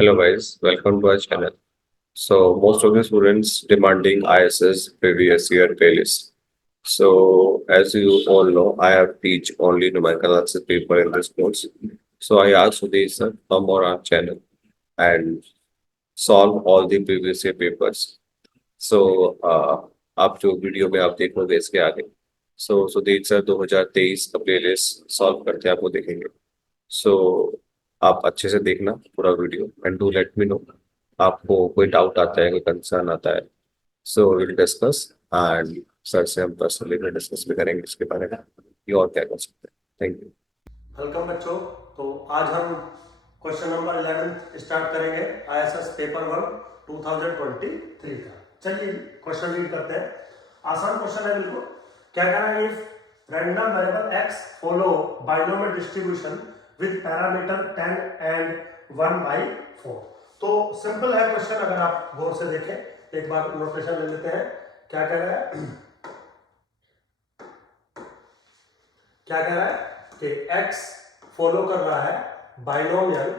Hello guys, welcome to our channel. So most of the students demanding ISS previous year playlist. So as you all know, I have teach only numerical analysis paper in this course. So I asked Sudhir sir come on our channel and solve all the previous year papers. So आप जो video में आप देखोगे इसके आगे Sudhir sir 2023 का playlist solve करते हैं आपको देखेंगे. सो आप अच्छे से देखना पूरा video and do let me know आपको कोई डाउट आता है कोई कंसर्न आता है. So will discuss and sir से हम पर्सनली में डिस्कस भी करेंगे इसके बारे में कि और क्या कर सकते हैं. Thank you. वेलकम बच्चों. तो आज हम क्वेश्चन नंबर 11 स्टार्ट करेंगे आईएसएस पेपर 1 2023 का. चलिए क्वेश्चन रीड करते हैं. आसान क्वेश्चन है बिल्कुल. क्या कह रहा है? If random variable x follow binomial distribution with parameter 10 and 1/4. तो सिंपल है क्वेश्चन. अगर आप गौर से देखें, एक बार नोटेशन ले लेते हैं. क्या कह रहा है? क्या कह रहा है कि x फॉलो कर रहा है बाइनोमियल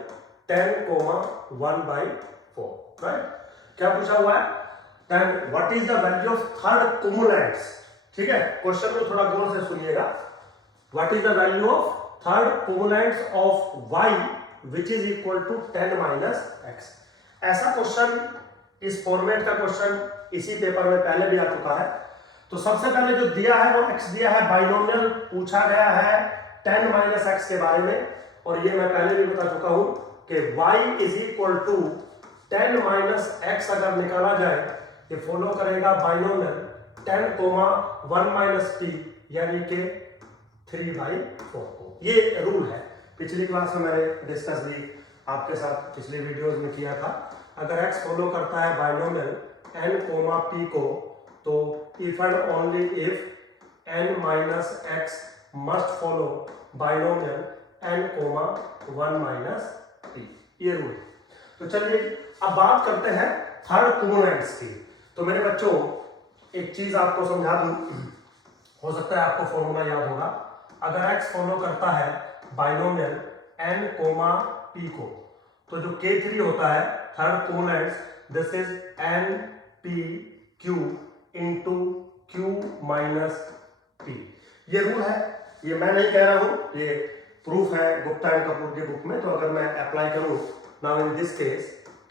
10,1/4. राइट. क्या पूछा हुआ है? Then what is the value of third cumulants. ठीक है, क्वेश्चन को थोड़ा गौर से सुनिएगा. What is the value of third cumulants of y which is equal to 10 minus x. ऐसा क्वेश्चन, इस फॉर्मेट का क्वेश्चन इसी पेपर में पहले भी आ चुका है. तो सबसे पहले जो दिया है वो x दिया है, बाइनोमियल पूछा गया है 10 माइनस एक्स के बारे में. और ये मैं पहले भी बता चुका हूं कि y is equal to 10 minus x अगर निकाला जाए ये फॉलो करेगा बाइनोमियल 10,1 माइनस p यानी कि 3/4 को. ये रूल है. पिछली क्लास में मैंने डिस्कस भी आपके साथ पिछले वीडियोस में किया था. अगर x फॉलो करता है बाइनोमियल n, p को, तो if and only if n minus x must follow binomial n, 1 minus p. ये रूल. तो चलिए अब बात करते हैं थर्ड कुमुलेंट्स की. तो मेरे बच्चों एक चीज आपको समझा दूं, हो सकता है आपको फॉर्मूला याद होगा. अगर x फॉलो करता है बाइनोमियल n, p को, तो जो k3 होता है third cumulants, this is n p q into q minus p. ये रूल है. ये मैं नहीं कह रहा हूं, ये प्रूफ है गुप्ता एंड कपूर की बुक में. तो अगर मैं अप्लाई करूं नाउ इन दिस केस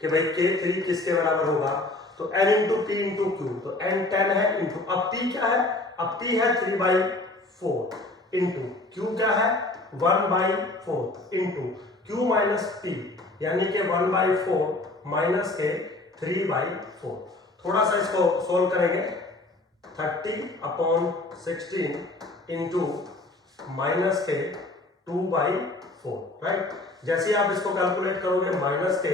कि भाई k3 किसके बराबर होगा, तो n into p into q. तो n 10 है इंटू, अब p क्या है? अब p है 3/4 इंटू q क्या है 1/4 इंटू q माइनस p यानी कि 1/4 माइनस के 3/4. थोड़ा सा इसको सोल्व करेंगे. 30/16 इंटू माइनस के 2/4. राइट. जैसे आप इसको कैलकुलेट करोगे माइनस के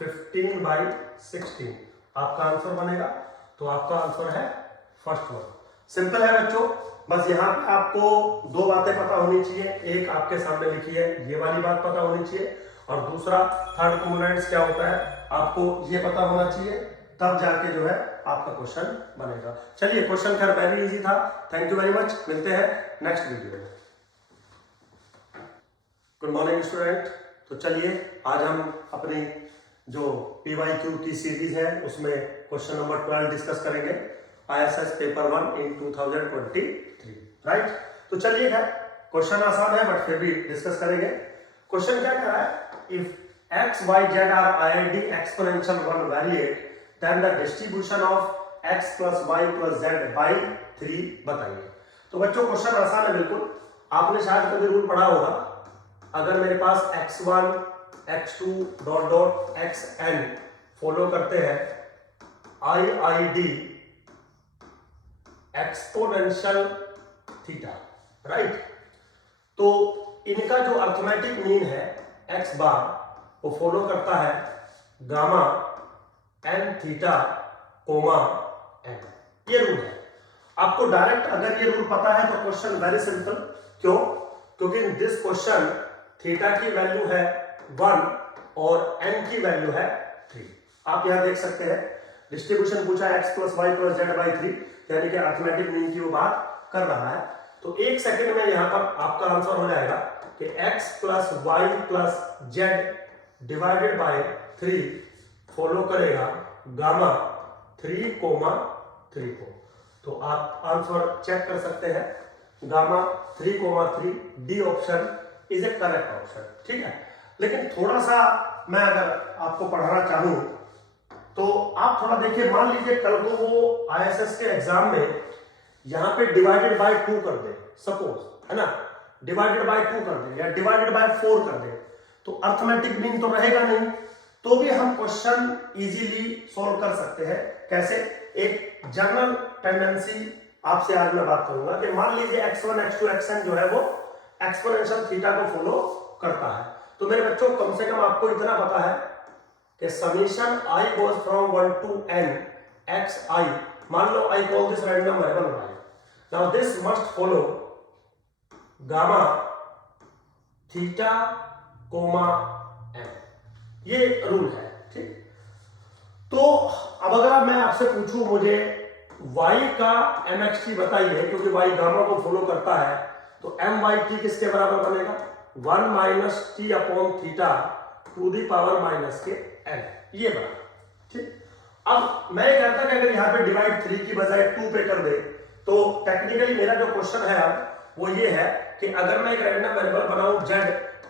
15/16 आपका आंसर बनेगा. तो आपका आंसर है फर्स्ट वन. सिंपल है बच्चों. बस यहाँ पे आपको दो बातें पता होनी चाहिए. एक आपके सामने लिखी है, ये वाली बात पता होनी चाहिए. और दूसरा थर्ड कुमुलेंट्स क्या होता है आपको ये पता होना चाहिए. तब जाके जो है आपका क्वेश्चन बनेगा. चलिए क्वेश्चन खैर वेरी इजी था. Thank you very much. मिलते हैं नेक्स्ट वीडियो में. Good morning student. तो चलिए आज हम अपनी जो PYQ की सीरीज है उसमें क्वेश्चन नंबर 12 डिस्कस करेंगे. ISS पेपर 1 इन 2023. राइट. तो चलिए खैर क्वेश्चन आसान है बट फिर भी डिस्कस करेंगे. क्वेश्चन क्या कह रहा है? If x, y, z are IID exponential 1 variate then the distribution of x plus y plus z by 3 बताइए. तो बच्चों क्वेश्चन आसान है बिल्कुल. आपने शायद कभी रूल पढ़ा होगा. अगर मेरे पास x1, x2 dot dot xn follow करते हैं IID एक्सपोनेंशियल थीटा. राइट. तो इनका जो अर्थमेटिक मीन है x बार वो फॉलो करता है gamma n theta comma n. ये रूल है. आपको डायरेक्ट अगर ये रूल पता है तो क्वेश्चन वेरी सिंपल. क्यों? क्योंकि इन दिस क्वेश्चन थीटा की वैल्यू है 1 और n की वैल्यू है 3. आप यहां देख सकते हैं डिस्ट्रीब्यूशन पूछा है x plus y plus z by 3 यानी कि अर्थमेटिक मीन की वो बात कर रहा है. तो एक सेकंड में यहां पर आपका आंसर हो जाएगा कि x plus y plus z divided by 3 follow करेगा गामा 3, 3 को। तो आप आंसर चेक कर सकते हैं, gamma 3, 3 D option is A correct option. ठीक है, लेकिन थोड़ा सा मैं अगर आपको पढ़ाना चाहूं तो आप थोड़ा देखिए, मान लीजिए कल को वो आईएसएस के एग्जाम में यहां पे डिवाइडेड बाय 2 कर दे, सपोज, है ना, डिवाइडेड बाय 2 कर दे या डिवाइडेड बाय 4 कर दे, तो अर्थमेटिक मीन तो रहेगा नहीं, तो भी हम क्वेश्चन इजीली सॉल्व कर सकते हैं। कैसे? एक जनरल टेंडेंसी आपसे आज मैं बात करूंगा कि मान लीजिए x1, x2, xn जो है वो एक्सपोनेंशियल थीटा को फॉलो करता है। तो मेरे बच्चों, कम से कम आपको इतना पता है कि summation i goes from 1 to n xi, मान लो I call this random variable y, now this must follow gamma theta comma n, ये रूल है। ठीक, तो अब अगर मैं आपसे पूछूं मुझे y का mxt बताइए, क्योंकि y गामा को फॉलो करता है, तो my किसके बराबर बनेगा? 1 minus t upon theta to the power minus के n, ये बराबर। ठीक, अब मैं कहता कि अगर यहाँ पे डिवाइड 3 की बजाय 2 पे कर दे, तो टेक्निकली मेरा जो क्वेश्चन है अब वो ये है कि अगर मैं एक रैंडम वेरिएबल बनाऊं z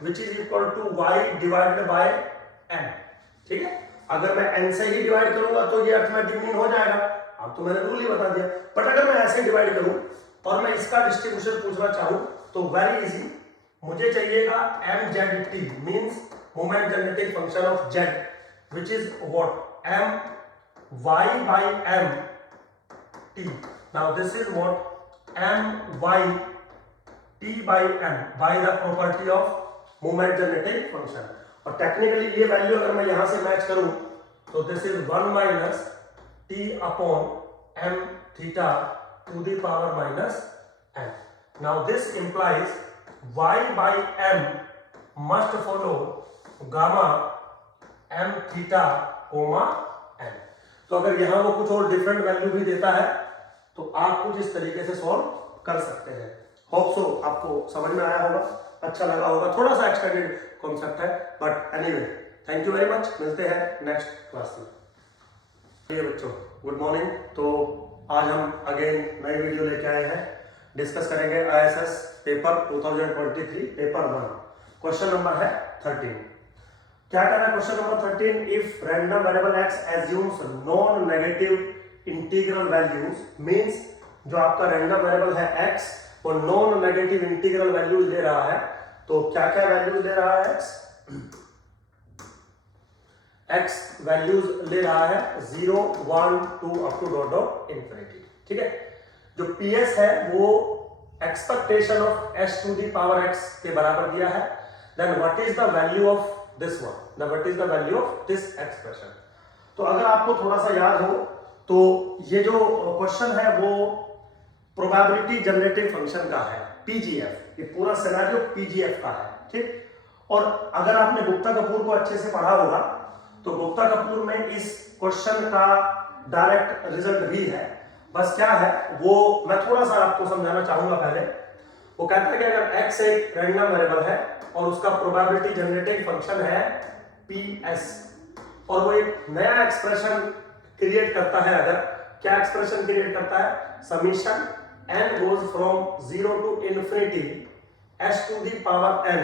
which is equal to y divided by n, ठीक है, अगर मैं n से ही डिवाइड करूंगा तो ये अर्थमेटिक मीन हो जाएगा। अब तो मैंने रूल ही बता दिया, बट अगर मैं ऐसे डिवाइड करूं और मैं इसका डिस्ट्रीब्यूशन पूछना चाहूं तो वेरी इजी, मुझे चाहिएगा mzt means moment generating function of z which is what m y by m t। now this is what m y t by m by the property of moment generating function. और technically ये value अगर मैं यहां से match करूं तो this is 1 minus t upon m theta to the power minus m. Now this implies y by m must follow gamma m theta comma n। तो अगर यहां वो कुछ और डिफरेंट वैल्यू भी देता है तो आप कुछ इस तरीके से सॉल्व कर सकते हैं। होप सो आपको समझ में आया होगा, अच्छा लगा होगा, थोड़ा सा एक्सटेंडेड कॉन्सेप्ट है, but anyway thank you very much, मिलते हैं नेक्स्ट क्लास में। ये बच्चों गुड मॉर्निंग। तो आज हम अगेन नई वीडियो लेके आए हैं, डिस्कस करेंगे ISS paper 2023 paper 1, question number है 13। क्या कह रहा है question number 13? If random variable x assumes non negative integral values, means जो आपका रैंडम वेरिएबल है x वो नॉन नेगेटिव इंटीग्रल वैल्यूज ले रहा है, तो क्या क्या वैल्यूज ले रहा है x वैल्यूज ले रहा है 0, 1, 2 up to dot dot infinity. ठीक है, जो PS है वो expectation of s to the power x के बराबर दिया है। Then what is the value of this one, then what is the value of this expression. तो अगर आपको थोड़ा सा याद हो तो ये जो क्वेश्चन है वो प्रोबेबिलिटी जनरेटिंग फंक्शन का है, पीजीएफ, ये पूरा सिनेरियो पीजीएफ का है। ठीक, और अगर आपने गुप्ता कपूर को अच्छे से पढ़ा होगा तो गुप्ता कपूर में इस क्वेश्चन का डायरेक्ट रिजल्ट भी है, बस क्या है वो मैं थोड़ा सा आपको समझाना चाहूंगा। पहले वो कहता है कि अगर x एक रैंडम वेरिएबल है और उसका प्रोबेबिलिटी जनरेटिंग फंक्शन है PS, और वो एक नया एक्सप्रेशन क्रिएट करता है, अगर क्या एक्सप्रेशन क्रिएट करता है? Summation n goes from 0 to infinity s to the power n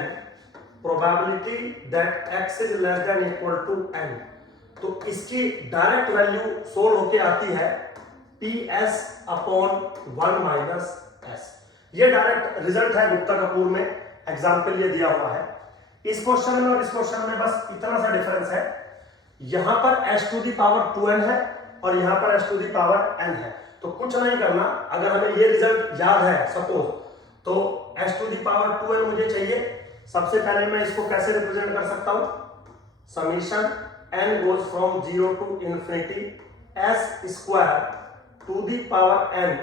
probability that x is less than equal to n। तो इसकी डायरेक्ट वैल्यू सोल्व होके आती है PS अपॉन 1 माइनस s। ये डायरेक्ट रिजल्ट है गुप्ता कपूर में, एग्जाम्पल ये दिया हुआ है। इस क्वेश्चन में और इस क्वेश्चन में बस इतना सा डिफरेंस है, यहां पर s to the power 2n है और यहां पर s to the power n है। तो कुछ नहीं करना, अगर हमें ये रिजल्ट याद है सपोज, तो s to the power 2n मुझे चाहिए। सबसे पहले मैं इसको कैसे रिप्रेजेंट कर सकता हूं? Summation n goes from 0 to infinity s square to the power n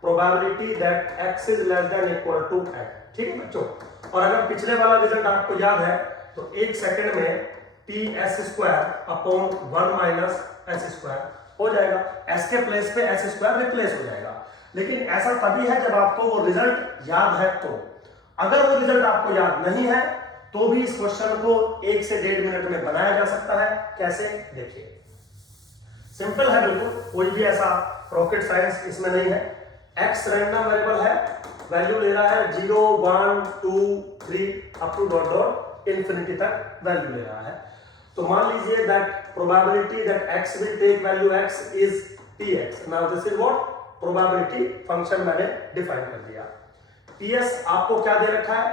probability that x is less than equal to n। ठीक है बच्चों, और अगर पिछले वाला रिजल्ट आपको याद है तो एक सेकंड में PS square upon 1 minus s square हो जाएगा, s के प्लेस पे s स्क्वायर रिप्लेस हो जाएगा। लेकिन ऐसा तभी है जब आपको वो रिजल्ट याद है। तो अगर वो रिजल्ट आपको याद नहीं है तो भी इस क्वेश्चन को 1 से 1.5 मिनट में बनाया जा सकता है। कैसे, देखिए सिंपल है बिल्कुल, कोई भी ऐसा रॉकेट साइंस इसमें नहीं है। एक्स रैंडम वेरिएबल है, वैल्यू ले रहा है 0 1 2 3 up to dot dot infinity तक वैल्यू ले रहा है। तो मान लीजिए that probability that x will take value x is px। Now this is what probability function मैंने डिफाइन कर दिया। ps आपको क्या दे रखा है,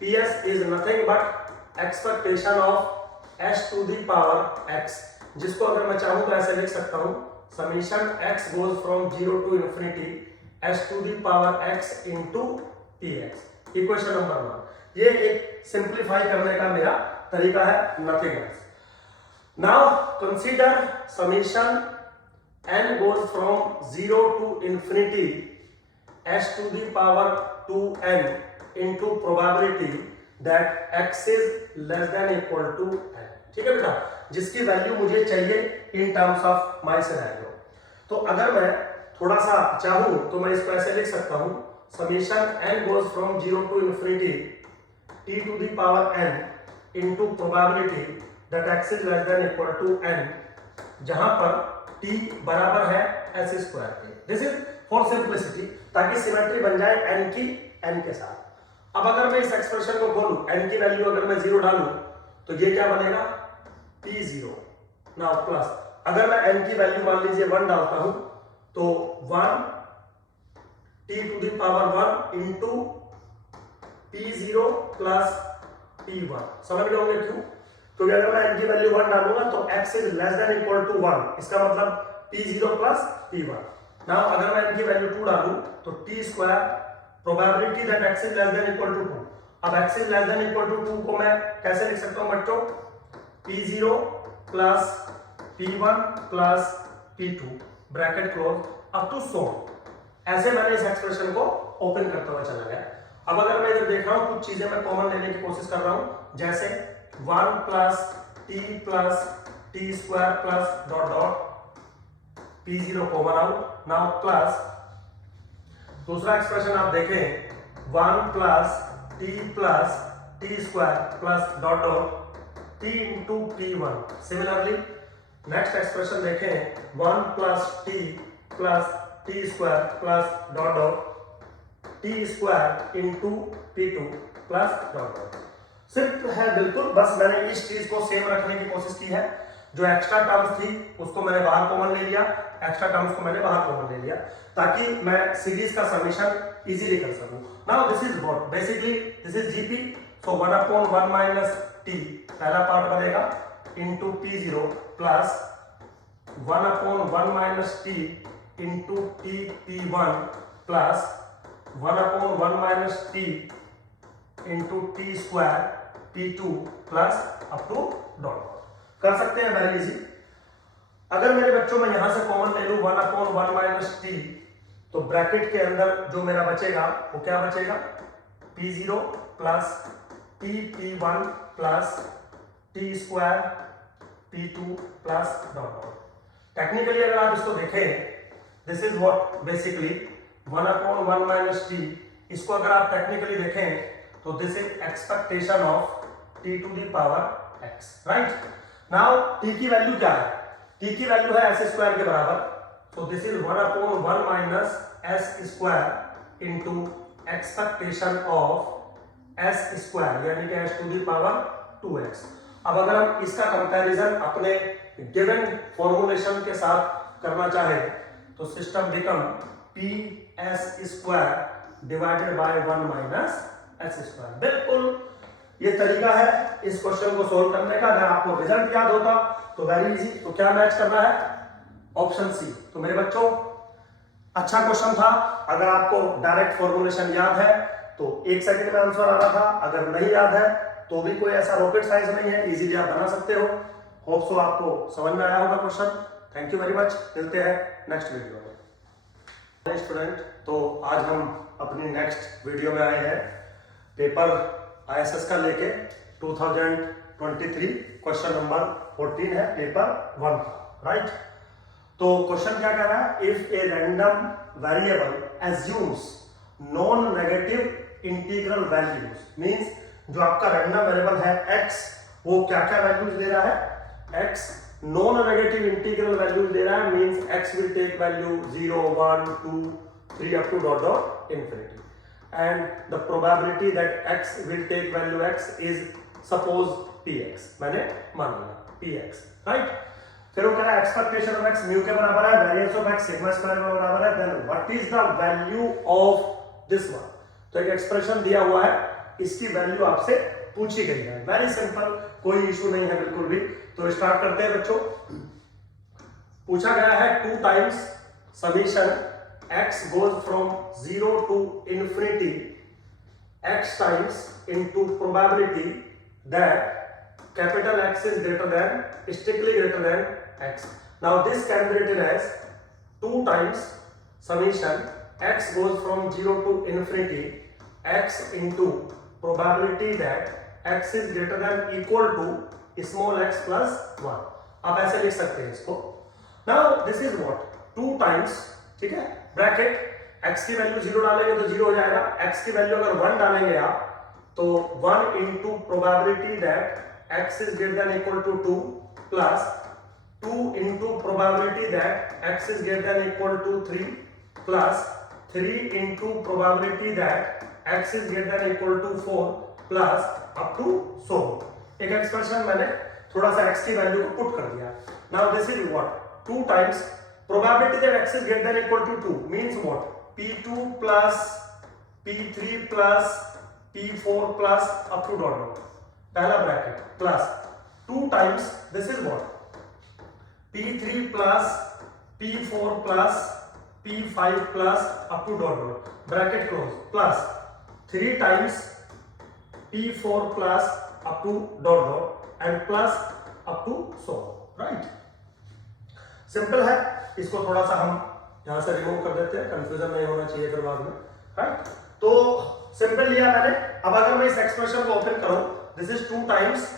ps is nothing but expectation of s to the power x, जिसको अगर मैं चाहूं तो ऐसे लिख सकता हूं summation x goes from 0 to infinity s to the power x into px। Equation number 1, ये एक सिंपलीफाई करने का मेरा तरीका है, nothing else. Now consider summation n goes from 0 to infinity s to the power 2n into probability that x is less than equal to n। ठीक है बेटा, जिसकी वैल्यू मुझे चाहिए in terms of my scenario. तो अगर मैं थोड़ा सा चाहूं तो मैं इसको ऐसे लिख सकता हूं summation n goes from 0 to infinity t to the power n into probability that x is less than equal to n, जहां पर t बराबर है s स्क्वायर के। दिस इज फॉर सिंपलिसिटी, ताकि सिमेट्री बन जाए n की n के साथ। अब अगर मैं इस एक्सप्रेशन को खोलूं, n की वैल्यू अगर मैं 0 डालूं तो ये क्या बनेगा p0। नाउ प्लस अगर मैं n की वैल्यू मान लीजिए 1 डालता हूं तो 1 t to the power 1 into p0 plus p1। समझ गए होंगे क्यों? क्योंकि अगर मैं n की वैल्यू 1 डालूंगा तो x is less than equal to 1, इसका मतलब p0 प्लस p1। नाउ अगर मैं n की वैल्यू 2 डालूं तो t square probability that x is less than equal to 2। अब x is less than equal to 2 को मैं कैसे लिख सकता हूं बच्चों, p0 plus p1 plus p2 bracket close up to सो। ऐसे मैंने इस एक्सप्रेशन को ओपन करता हुआ चला गया। अब अगर मैं इधर देख रहा हूं कुछ चीजें मैं कॉमन लेने की कोशिश कर रहा हूं, जैसे 1 plus t square plus dot dot p0 common out. Now plus दूसरा एक्सप्रेशन आप देखें 1 plus t square plus dot dot t into p1। Similarly next expression देखें 1 plus t square plus dot dot T square into p2 plus dot dot. सिर्फ है बिल्कुल, बस मैंने इस चीज को सेम रखने की कोशिश की है। जो एक्स्ट्रा टर्म्स थी उसको मैंने बाहर कॉमन ले लिया, एक्स्ट्रा टर्म्स को मैंने बाहर कॉमन ले लिया, ताकि मैं सीरीज का समीशन इजीली कर सकूं। Now this is what basically this is GP. So 1/1 minus T पहला पार्ट बनेगा into p0 plus 1/1 minus T into p1 plus 1/1 minus T into T square p2 plus up to dot. कर सकते हैं very easy. अगर मेरे बच्चों में यहां से कॉमन ले लूं 1/1 माइनस टी, तो ब्रैकेट के अंदर जो मेरा बचेगा वो क्या बचेगा, p0 plus p1 plus t square p2 plus dot dot. Technically अगर आप इसको देखें this is what basically 1/1 minus t. इसको अगर आप टेक्निकली देखें तो this is expectation of t to the power x, right. Now t की वैल्यू क्या है, t की वैल्यू है s स्क्वायर के बराबर। तो this is 1/1 minus s square into expectation of s square यानी कि s to the power 2x। अब अगर हम इसका कंपैरिजन अपने गिवन फॉर्मूलेशन के साथ करना चाहें तो system become ps square divided by 1 minus s square. बिल्कुल ये तरीका है इस क्वेश्चन को सोल्व करने का। अगर आपको रिजल्ट याद होता तो वेरी इजी। तो क्या मैच करना है, ऑप्शन सी। तो मेरे बच्चों अच्छा क्वेश्चन था। अगर आपको डायरेक्ट फॉर्मूलेशन याद है तो 1 सेकंड में आंसर आ रहा था, अगर नहीं याद है तो भी कोई ऐसा रॉकेट साइंस नहीं है, इजीली आप बना सकते हो। होप सो आपको समझ में आया होगा question. Thank you very much, मिलते हैं नेक्स्ट वीडियो में। स्टूडेंट, तो आज हम अपनी नेक्स्ट वीडियो में आए हैं पेपर ISS का लेके 2023 क्वेश्चन नंबर 14 है पेपर 1 का, राइट। तो क्वेश्चन क्या कह रहा है, if a random variable assumes non negative integral values means जो आपका रैंडम वेरिएबल है x वो क्या क्या वैल्यूज दे रहा है, x non negative integral values दे रहा है, means x will take value 0 1 2 3 up to dot dot infinity, and the probability that x will take value x is suppose px, मैंने मान लिया px, राइट। फिर वो कह रहा है एक्सपेक्टेशन ऑफ x म्यू के बराबर है, variance of x sigma square के बराबर है, then what is the value of this one. तो एक एक्सप्रेशन दिया हुआ है, इसकी वैल्यू आपसे पूछी गई है, वेरी सिंपल, कोई इशू नहीं है बिल्कुल भी। तो स्टार्ट करते हैं बच्चों। पूछा गया है 2 times summation x goes from 0 to infinity x times into probability that capital X is greater than, strictly greater than X. Now this can be written as 2 times summation X goes from 0 to infinity X into probability that X is greater than equal to small x plus 1. आप ऐसे लिख सकते हैं इसको। Now this is what 2 times, ठीक है, bracket x की value 0 डालेंगे तो 0 हो जाएगा, x की वैल्यू अगर 1 डालेंगे आप तो 1 into probability that x is greater than equal to 2 plus 2 into probability that x is greater than equal to 3 plus 3 into probability that x is greater than equal to 4 plus up to so। एक expression मैंने थोड़ा सा x की value को put कर दिया। Now this is what 2 times probability that x is greater than equal to 2 means what p2 plus p3 plus p4 plus up to dot dot, पहला bracket plus 2 times this is what p3 plus p4 plus p5 plus up to dot dot bracket close plus 3 times p4 plus up to dot dot and plus up to so, right. Simple है, इसको थोड़ा सा हम यहां से remove कर देते हैं, कंफ्यूजन नहीं होना चाहिए फिर बाद में, राइट। तो सिंपल लिया मैंने। अब अगर मैं इस एक्सप्रेशन को ओपन करूं, दिस इज 2 टाइम्स,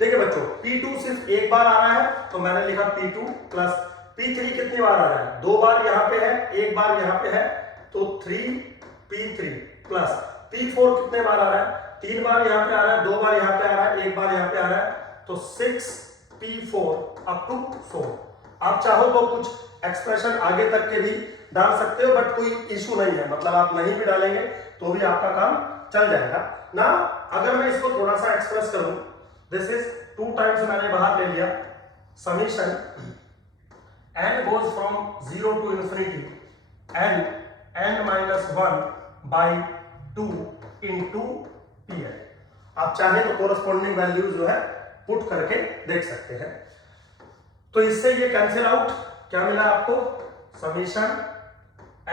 देखिए बच्चों p2 सिर्फ एक बार आ रहा है तो मैंने लिखा p2 प्लस p3 कितनी बार आ रहा है, 2 बार यहाँ पे है, एक बार यहाँ पे है तो 3p3 प्लस p4 कितने बार आ रहा है, 3 बार यहाँ पे आ रहा है, 2 बार यहाँ पे आ रहा है, एक बार यहाँ पे आ रहा है तो 6p4 अप टू 4। आप चाहो तो कुछ एक्सप्रेशन आगे तक के भी डाल सकते हो, बट कोई इशू नहीं है, मतलब आप नहीं भी डालेंगे तो भी आपका काम चल जाएगा ना। अगर मैं इसको थोड़ा सा एक्सप्रेस करूं, दिस इज 2 टाइम्स मैंने बाहर ले लिया summation n goes from 0 to infinity n minus 1 by 2 into pn। आप चाहे तो कोरस्पॉन्डिंग वैल्यूज जो है पुट करके देख सकते हैं। तो इससे ये कैंसिल आउट, क्या मिला आपको, summation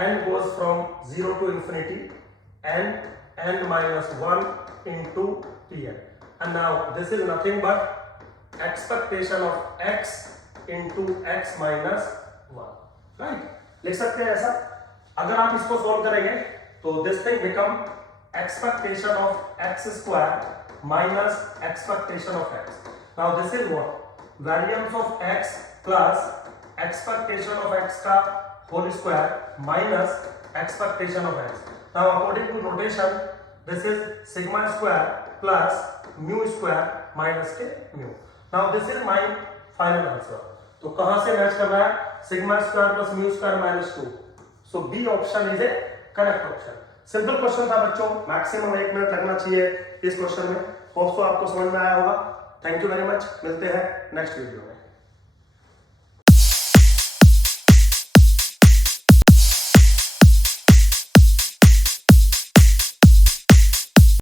n goes from 0 to infinity n minus 1 into pn, and now this is nothing but expectation of x into x minus 1, right। लिख सकते हैं ऐसा। अगर आप इसको सॉल्व करेंगे तो this thing become expectation of x square minus expectation of x। now this is what variance of x plus expectation of x का whole square minus expectation of x। Now according to notation this is sigma square plus mu square minus के mu। Now this is my final answer। तो कहां से match कर रहा है, sigma square plus mu square minus 2। So B option is a correct option। Simple question था बच्चों, maximum 1 minute लगना चाहिए इस क्वेश्चन में। होप सो आपको समझ में आया होगा। थैंक यू वेरी मच, मिलते हैं नेक्स्ट वीडियो में।